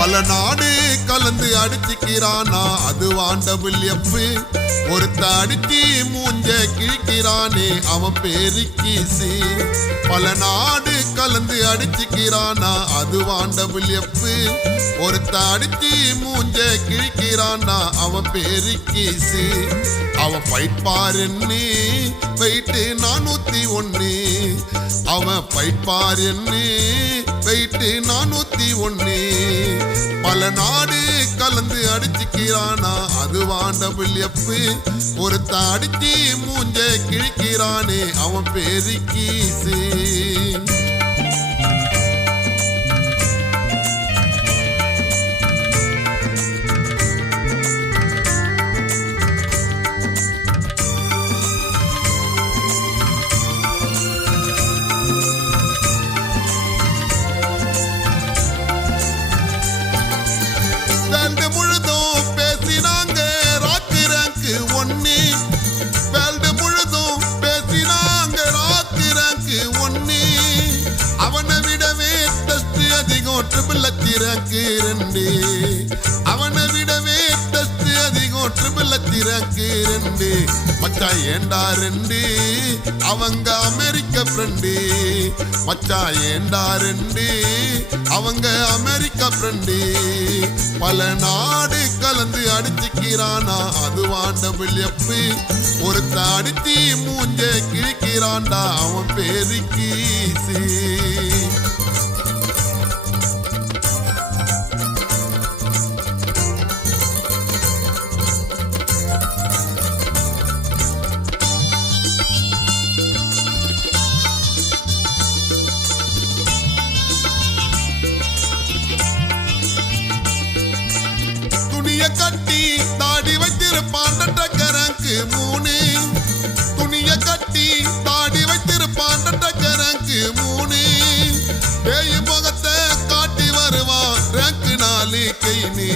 பல நாடு கலந்து அடிச்சுக்கிறானா அது வாண்டபிள்யப்பு. ஒருத்த அடிச்சு மூஞ்ச கிழிக்கிறானே அவன் பேரு கீசு. பல நாடு கலந்து அடிச்சுக்கிறானா அது வாண்டபிள்யப்பு. ஒருத்த அடிச்சு மூஞ்ச கிழிக்கிறானா அவன் பேரு கீசு. அவன் ஃபைட் பாருன்னு வெயிட்டு 401. அவன் ஃபைட் பாருன்னு வெயிட்டு 401. பல நாடு கலந்து அடிச்சுக்கிறானா அது வாண்டபிள்யப்பு. ஒருத்த அடிச்சு மூஞ்ச கிழிக்கிறானே அவன் பேரு கீசு. அவனை விடவே டெஸ்ட் அதிகம் ட்ரிபிள் ரேங்க் 2. மச்சான் ஏண்டா 2 அவங்க அமெரிக்க ஃப்ரெண்டு. மச்சான் ஏண்டா 2 அவங்க அமெரிக்கா ஃப்ரெண்டு. பல நாடு கலந்து அடிச்சுக்கிறானா அது வாண்டபிள்யப்பு. ஒருத்த அடிச்சு மூஞ்ச கிழிக்கிறான்டா அவன் பேரு கீசு. கட்டி தாடி வைத்திருப்பான் ரேங்க் 3. துணிய கட்டி தாடி வைத்திருப்பான் ரேங்க் 3. பேய் முகத்தை காட்டி வருவான் ரேங்க் 4 கைனி.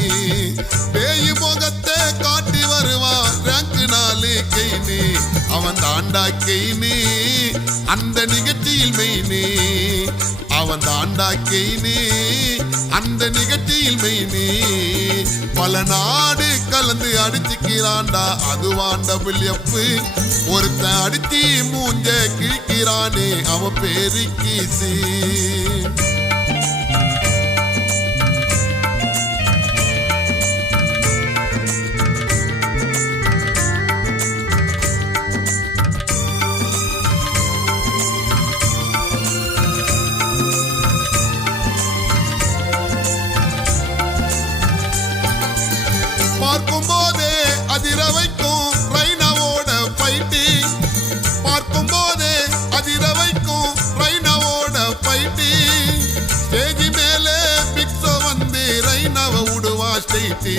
பேய் முகத்தை காட்டி வருவான் ரேங்க் 4 கைனி. அவன் தாண்டா கைனி அந்த நிகழ்ச்சியில் மெய்னி. அவன் தாண்டா கைனி அந்த நிகழ்ச்சியில் மெய்னி. பல நாடு கலந்து அடிச்சுக்கிறான்டா அது வாண்டபிள்யப்பு. ஒருத்த அடிச்சு மூஞ்ச கிழிக்கிறானே அவன் பேரு கீசு. பார்க்கும் போதே அதிர வைக்கும் ரைனாவோட ஃபைட்டு. பார்க்கும் போதே அதிர வைக்கும் ரைனாவோட ஃபைட்டு. ஸ்டேஜ் மேலே பிக்ஸோ வந்து ரைனாவை விடுவா ஸ்ட்ரைட்டு.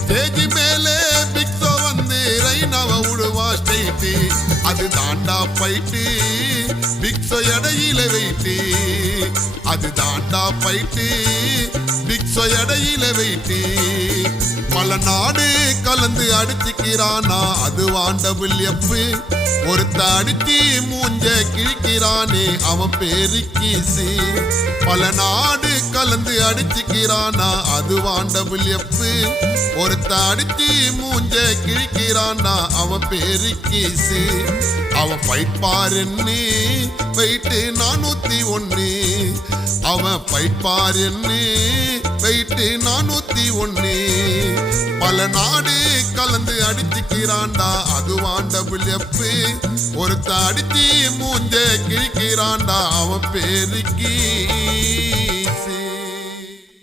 ஸ்டேஜ் மேலே பிக்ஸோ வந்து ரைனாவை விடுவா ஸ்ட்ரைட்டு. அது தாண்டா ஃபைட்டு பிக்ஸோ எடையில வெயிட்டு. அது தாண்டா ஃபைட்டு பிக்ஸோ எடையில வெயிட்டு. பல நாடு கலந்து அடிச்சுக்கிறானா அது வாண்டபிள்யப்பு. ஒருத்த அடிச்சு மூஞ்ச கிழிக்கிறானே அவன் பேரு கீசு. பல நாடு கலந்து அடிச்சுக்கிறானா அது வாண்டபிள்யப்பு. ஒருத்த அடிச்சு மூஞ்ச கிழிக்கிறானா அவன் பேரு கீசு. அவன் ஃபைட் பாருன்னு வெயிட்டு 401. அவன் ஃபைட் பாருன்னு வெயிட்டு 401. பல நாடு கலந்து அடிச்சுக்கிறான்டா அது வாண்டபிள்யப்பு. ஒருத்த அடிச்சு மூஞ்ச கிழிக்கிறான்டா அவன் பேரு கீசு.